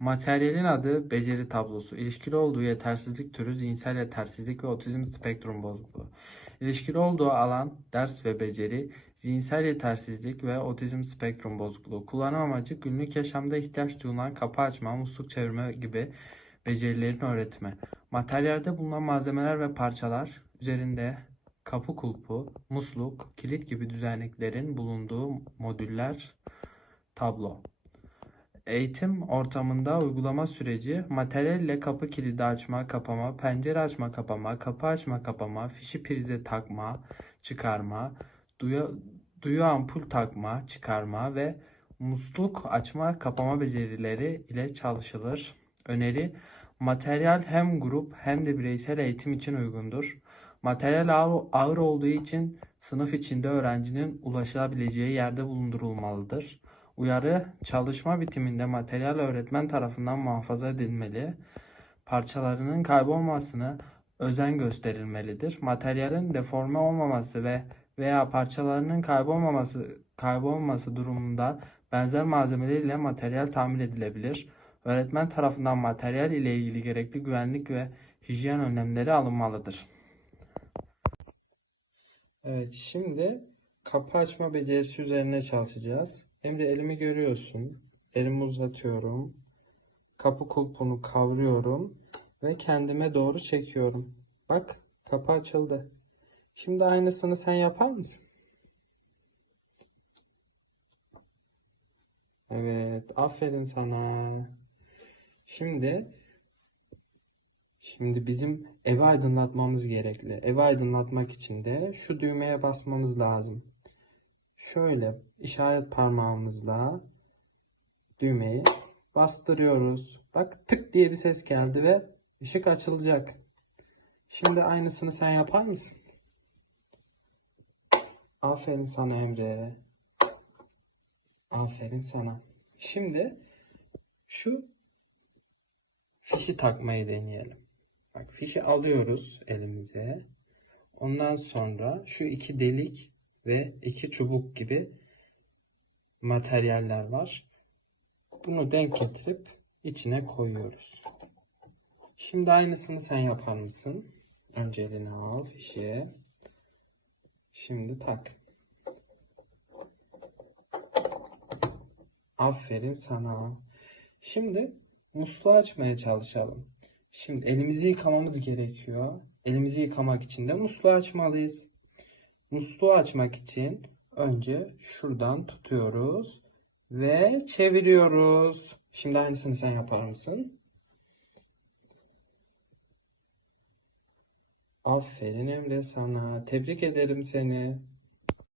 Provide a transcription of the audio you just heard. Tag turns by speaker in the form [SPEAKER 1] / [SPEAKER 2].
[SPEAKER 1] Materyalin adı beceri tablosu. İlişkili olduğu yetersizlik türü zihinsel yetersizlik ve otizm spektrum bozukluğu. İlişkili olduğu alan ders ve beceri, zihinsel yetersizlik ve otizm spektrum bozukluğu. Kullanım amacı günlük yaşamda ihtiyaç duyulan kapı açma, musluk çevirme gibi becerilerin öğretme. Materyalde bulunan malzemeler ve parçalar üzerinde kapı kulpu, musluk, kilit gibi düzeneklerin bulunduğu modüller tablo. Eğitim ortamında uygulama süreci materyal ile kapı kilidi açma, kapama, pencere açma, kapama, kapı açma, kapama, fişi prize takma, çıkarma, duyu, duyu ampul takma, çıkarma ve musluk açma, kapama becerileri ile çalışılır. Öneri Materyal hem grup hem de bireysel eğitim için uygundur. Materyal ağır, ağır olduğu için sınıf içinde öğrencinin ulaşabileceği yerde bulundurulmalıdır. Uyarı, çalışma bitiminde materyal öğretmen tarafından muhafaza edilmeli. Parçalarının kaybolmasını özen gösterilmelidir. Materyalin deforme olmaması ve veya parçalarının kaybolmaması kaybolması durumunda benzer malzemeler ile materyal tamir edilebilir. Öğretmen tarafından materyal ile ilgili gerekli güvenlik ve hijyen önlemleri alınmalıdır. Evet, şimdi kapı açma becerisi üzerine çalışacağız. Emre elimi görüyorsun. Elimi uzatıyorum. Kapı kulpunu kavruyorum ve kendime doğru çekiyorum. Bak, kapı açıldı. Şimdi aynısını sen yapar mısın? Evet, aferin sana. Şimdi Şimdi bizim evi aydınlatmamız gerekli. Evi aydınlatmak için de şu düğmeye basmamız lazım. Şöyle işaret parmağımızla düğmeyi bastırıyoruz. Bak tık diye bir ses geldi ve ışık açılacak. Şimdi aynısını sen yapar mısın? Aferin sana Emre. Aferin sana. Şimdi şu fişi takmayı deneyelim. Bak fişi alıyoruz elimize. Ondan sonra şu iki delik ve iki çubuk gibi materyaller var. Bunu denk getirip içine koyuyoruz. Şimdi aynısını sen yapar mısın? Önce eline al fişi. Şimdi tak. Aferin sana. Şimdi musluğu açmaya çalışalım. Şimdi elimizi yıkamamız gerekiyor. Elimizi yıkamak için de musluğu açmalıyız. Musluğu açmak için önce şuradan tutuyoruz ve çeviriyoruz. Şimdi aynısını sen yapar mısın? Aferin Emre sana. Tebrik ederim seni.